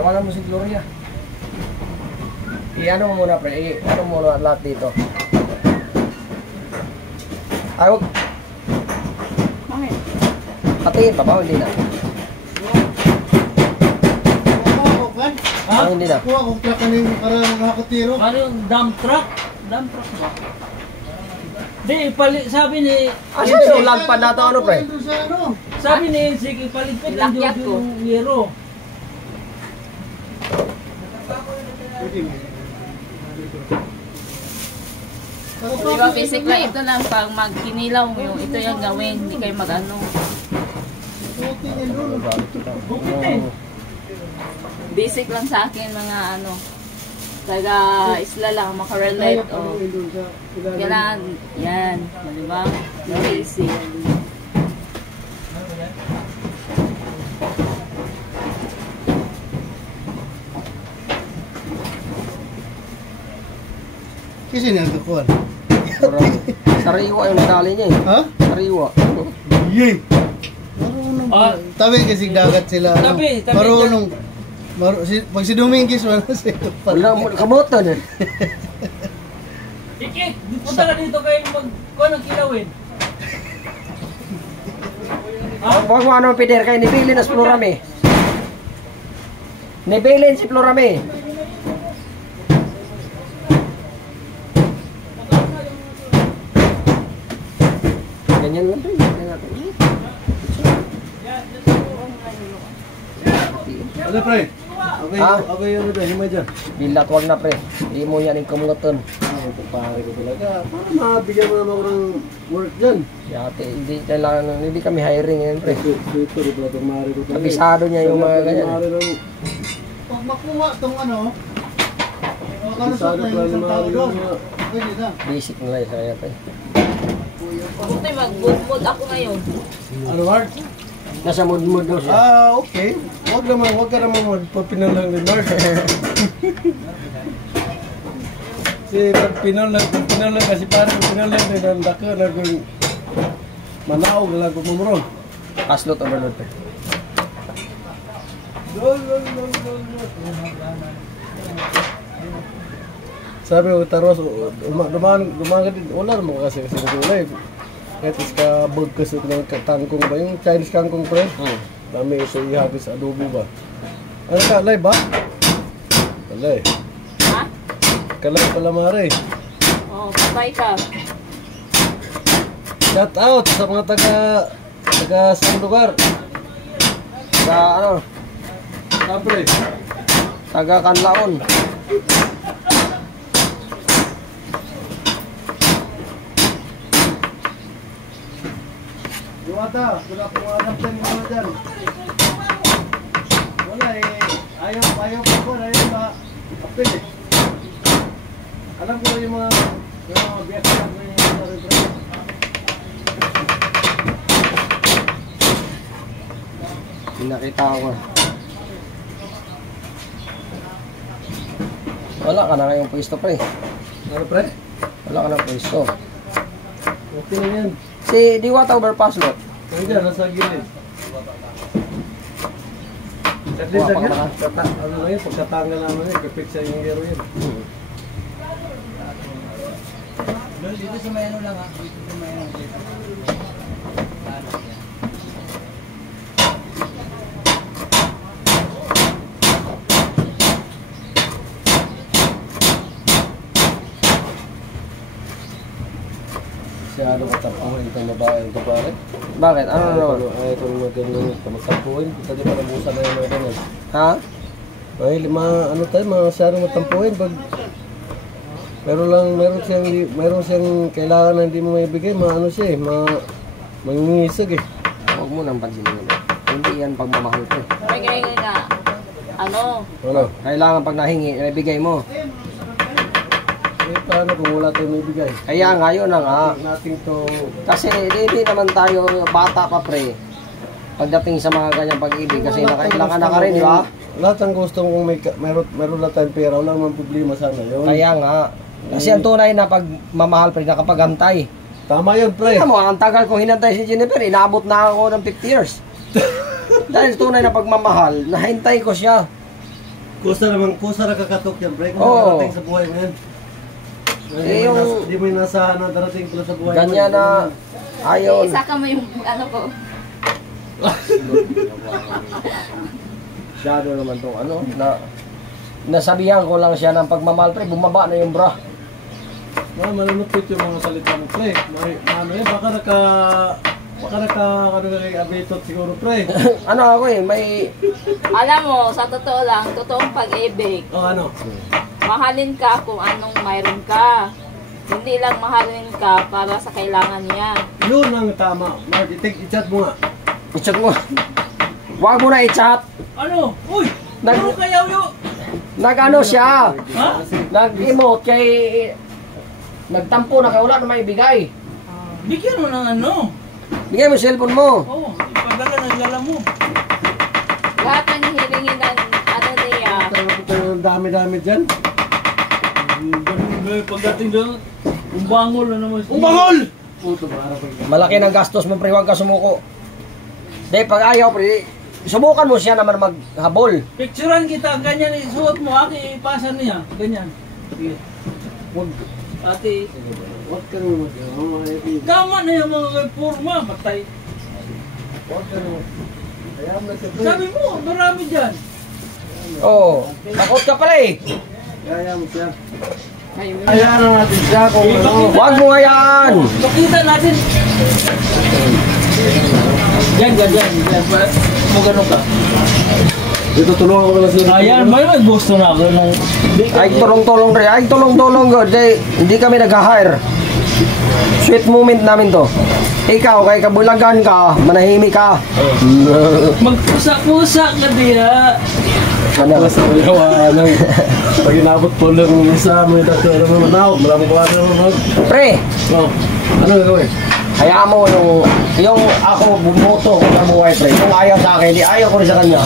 Tawagan mo si Gloria. I-ano mo muna pre, i-ano mo muna lahat dito. Ay, huwag. Bakit? Patingin pa ba? Hindi na. Ha? Hindi na. Kuha kung truck ano yung karang nakatiro. Ano yung dump truck? Dump truck ba? Di, sabi ni... Asa yung lagpad na ito ano pre? Sabi ni sige, paligpit ang Lakyat Jojo ko. yung yero. Di ba basic lang ito lang pag magkinilaw mo yung ito yung gawin, hindi kayo mag-ano. Basic lang sa akin mga ano. Taga isla lang makarelate o. Kailangan yan, di ba? Very easy. Kasi nagkakuan. Sariwa yung nadali niya eh. Ha? Sariwa. Yay! Marunong. Ah. Tabi kasi dagat sila. ano. Tabi Marunong. Pag si Domingkis, wala siya. Wala mo, kamotan eh. Iki, punta ka dito kayo magkuha ng kilawin. Huwag mo ano Peter, kaya nibilin na si Florame. Nibilin si Florame. Ganyan lang ito. Ano pre? Okay, Ha? okay yung ano himay dyan. Bilat, wag na pre. Hindi mo yan yung kamungaton. Ito pare ko talaga. Para mabigyan mo naman ako ng work dyan. Yate, hindi kami hiring yan pre. Dito, di ba itong mare ko talaga. Kabisado niya yung mga ganyan. Pag makuha itong ano, makalusot na yung isang tao doon. Pwede na. Basic na lang sa yate. Buti mag-boot ako ngayon. Ano Mark? Nasa mood daw siya. Okay. Huwag ka naman magpapinalang ni Mark. Pag pinalang kasi parang pinalang din ang daka na kung manaog na lang kung mamurong. Kaslot overload pre. Sabi ko, Taros, dumaan ka din. Wala naman kasi nagulay. Kahit iska bug kasi ng kangkong ba? Yung Chinese kangkong pre? Dami ito ihagis sa adobo ba? Ano ka, live ba? Kalay. Ha? Kalay pala mare. Oh, patay ka. Shout out sa mga taga sa lugar. Sa ano, Sabre. taga Kanlaon. Duwata, wala pong hanap din mga dyan. Wala ayaw pa po, ayaw pa. Kapil eh. Alam ko yung mga biyak na yung mga rin. Nakita ko. Wala ka na ngayong pwesto pre. Ano pre? Wala ka na pwesto. Okay na yan. Si Diwata overpass lot. Nandiyan, nasa gilid. Kuha pa ka na. Ano na yun, pagkatanggal naman yun, kapit siya yung gero yun. Dito sa may ano lang ha. Dito sa may ano. Masyado katapuhin itong babae ito pare. Bakit? Ano naman? Ay, itong magaling magtapuhin. Kasi para busa na yung mga ganyan. Ha? Ay, ano tayo, masyadong matampuhin. Pag meron siyang kailangan na hindi mo maibigay, maano siya eh, mangingisag eh. Huwag mo nang pansinin mo. Hindi yan pagmamahal ko. Ay, kaya nga. Ano? Ano? Kailangan pag nahingi, ibigay mo. Eh, paano kung wala tayong maibigay? Kaya nga, yun na nga. Nating to... Kasi hindi naman tayo bata pa pre. Pagdating sa mga ganyang pag-ibig, kasi nakailangan na ka rin, di ba? Lahat ang gusto kung meron lang tayong pera, wala naman problema sana yun. Kaya nga. Kasi ang tunay na pagmamahal pre, nakapagantay. Tama yun, pre. Kaya mo, ang tagal kong hinantay si Jennifer, inaabot na ako ng 50 years. Dahil tunay na pagmamahal, nahintay ko siya. kusa na kakatok yan, pre. Kung Oo. darating sa buhay mo yan. Di mo yung nasa na darating pala sa buhay mo. Ganyan na ayaw. Isa ka mo yung ano ko. Masyado naman tong ano, nasabihan ko lang siya ng pagmamahal, pre, bumaba na yung bra. Malulupit yung mga salita mo, pre. Ano eh, baka ano kay abitot siguro, pre. Ano ako eh, may... Alam mo, sa totoo lang, totoong pag-ibig. Ano? Mahalin ka kung anong mayroon ka. Hindi lang mahalin ka para sa kailangan niya. Yun ang tama. Mark, i-chat mo nga. I-chat mo. Huwag mo na i-chat. Ano? Uy! Ano kayaw yun? Nag-ano siya. Ha? Nag-emote kay... Nagtampo na kaya wala na may ibigay. Bigyan mo ng ano? Bigay mo yung cellphone mo. Oo, ipadala ng lala mo. Lahat ng hilingin ng ano niya. Ang dami-dami dyan. Pagdating doon, umbangol na naman siya. Umbangol! Malaki ng gastos mo, pre. Huwag ka sumuko. Dahil pag ayaw, pre, subukan mo siya naman maghabol. Picturean kita, ganyan isuot mo, aki ipasa niya, ganyan. Sige. Huwag. Ate, Huwag ka naman mag- tama na yung mga forma, patay. Huwag ka naman. Hayaan na siya, pre. Sabi mo, marami dyan. Oo. Takot ka pala eh. Hayaan mo siya. Hayaan na natin siya kung ano. Huwag mo hayaan. Makita natin. Yan. Mo ganun ka. Dito tulungan ko lang siya. Ayan, may gusto na ako nung... Ay, tulong-tulong rin. Ay, tulong-tulong god. Hindi kami nag-hire. Sweet moment namin to. Ikaw, kay kabulagan ka, manahimik ka. Magpusa-pusa ka diya. Ano? Sa mga pag inabot po lang isa, may dato na manawag. Malamang ko ano. Pre, Oh, ano gagawin? hayaan mo yung ako bumoto kung namuhay, pre. Kung ayaw sa akin, di ayaw ko rin sa kanya.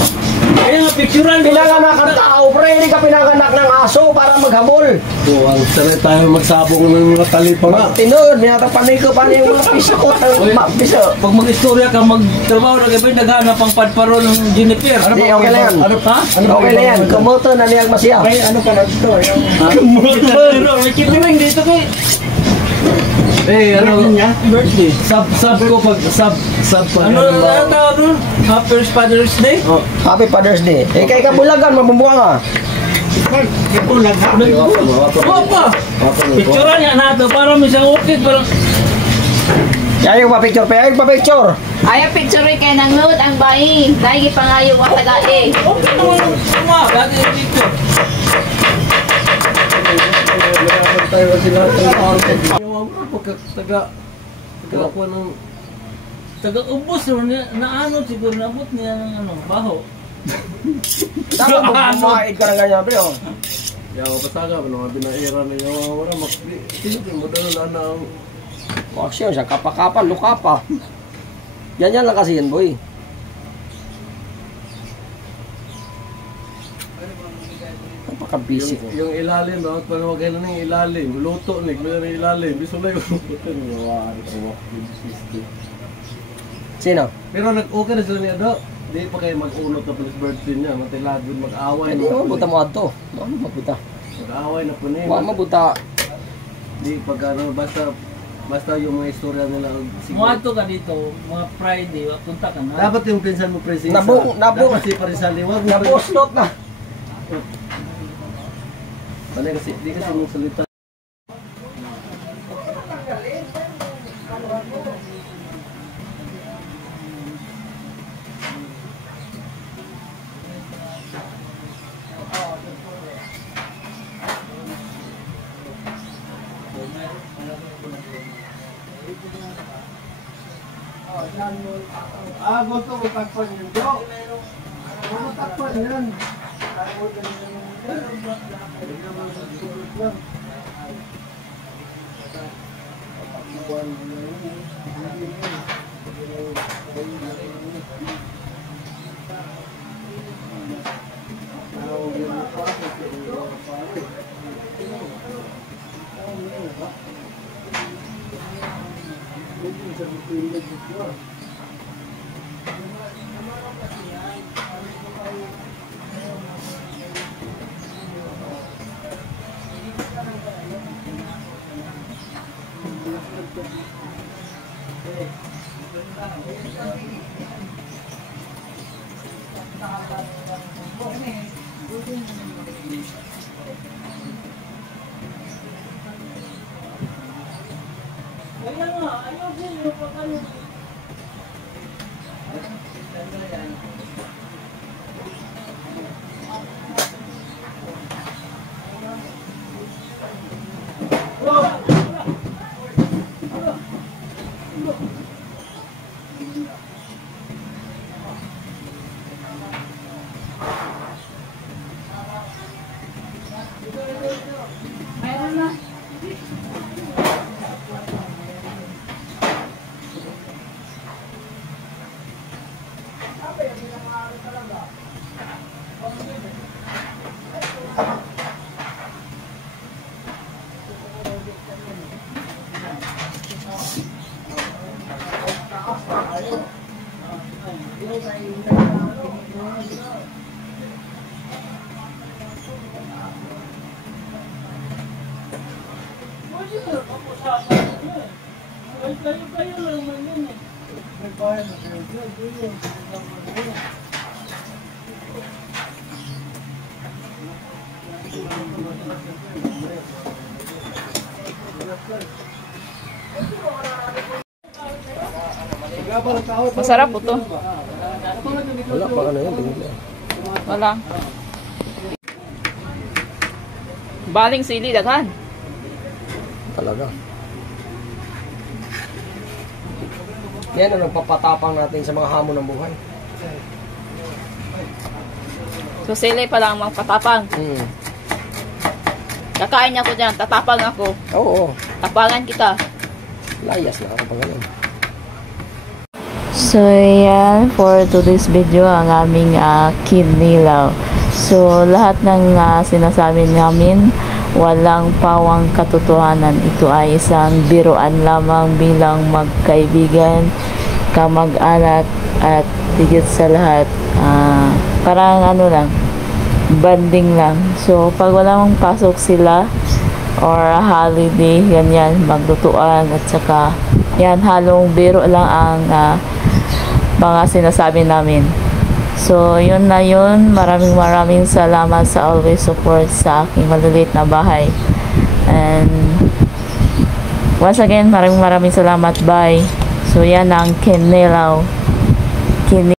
Kaya nga, picturean ko. Pinanganak ang tao, pre. Hindi ka pinanganak ng aso para maghabol. Oh, ang sanay tayo magsabong ng mga talipa nga. Tinod, minatapanay ko pa yung mga piso ko. Piso. Pag mag-istorya ka, magtrabaho na kayo, naghanap ang padparo ng Jennifer. Di, okay lang yan. Ano pa? Okay lang yan. Kumoto na niyang masya. May ano pa na ito? May kitting dito kay Eh, ano? birthday. Sub ko pag sub pa. Ano na tawag nun? Happy Father's Day? Oh, Happy Father's Day. Eh, kay kabulagan, mabumbuha ka. Opa! Picturean niya nato para may isang okay. Parang Ayaw pa picture, pe. Ayaw pa picture. Ayaw picture kay nang load ang bayi. Dahil pangayo wa taga okay naman yung tama. Dati yung picture. naglaban tayo kasi lahat ng tao. Yung pagkataga ako ng Taga-ubos naman niya. Naano siguro nabot niya ng ano, baho. Dapat bumahid ka ng ganyan, pre. Oh. yaw pasaga mga binaira na yung wala sige mo dala na ang Aksyon siya, kapakapan, lukapa. Yan lang kasi yan, boy. Napaka-busy ko. yung ilalim no panawagay na ng ilalim luto ni ng ilalim bisulay ko Sino? pero nag-okay na sila ni Ado di pa kayo mag-unot na police birthday niya matilagod mag-away Hindi mo buta mo ato. Ano mabuta? mag-away na po niya Wala mabuta. di pag ano basta yung mga istorya nila Muadto ka dito, mga Friday, punta ka na. dapat yung pinsan mo presensya Nabu- dapat si Parisali wag mo Nabuslot na. Panay kasi di kasi mong salita gusto ko takpan yun bro ano takpan yan Kaya nga, ayusin nyo pa kayo. Mayroon na. Pwede na, pag-usapan nyo eh. Kayo lang man yun eh. May bayan na kayo dyan, yun. Masarap po to. Wala pa ano yun, tingin lang. Wala. Baling sili, daghan. Talaga. Yan ang nagpapatapang natin sa mga hamon ng buhay. So sili pa lang mga patapang. Kakain ako dyan, tatapang ako. Oo, Tapangan kita. layas na ako pa ganun. So, yan for today's video ang aming kidney law. So, lahat ng sinasabi namin, walang pawang katotohanan. Ito ay isang biruan lamang bilang magkaibigan, kamag-anak, at higit sa lahat, parang ano lang, banding lang. So, pag walang pasok sila, or holiday, ganyan, maglutuan, at saka, yan, halong biro lang ang mga sinasabi namin. So, yun na yun. Maraming salamat sa always support sa aking maliliit na bahay. And, once again, maraming salamat. Bye. So, yan ang Kinelaw.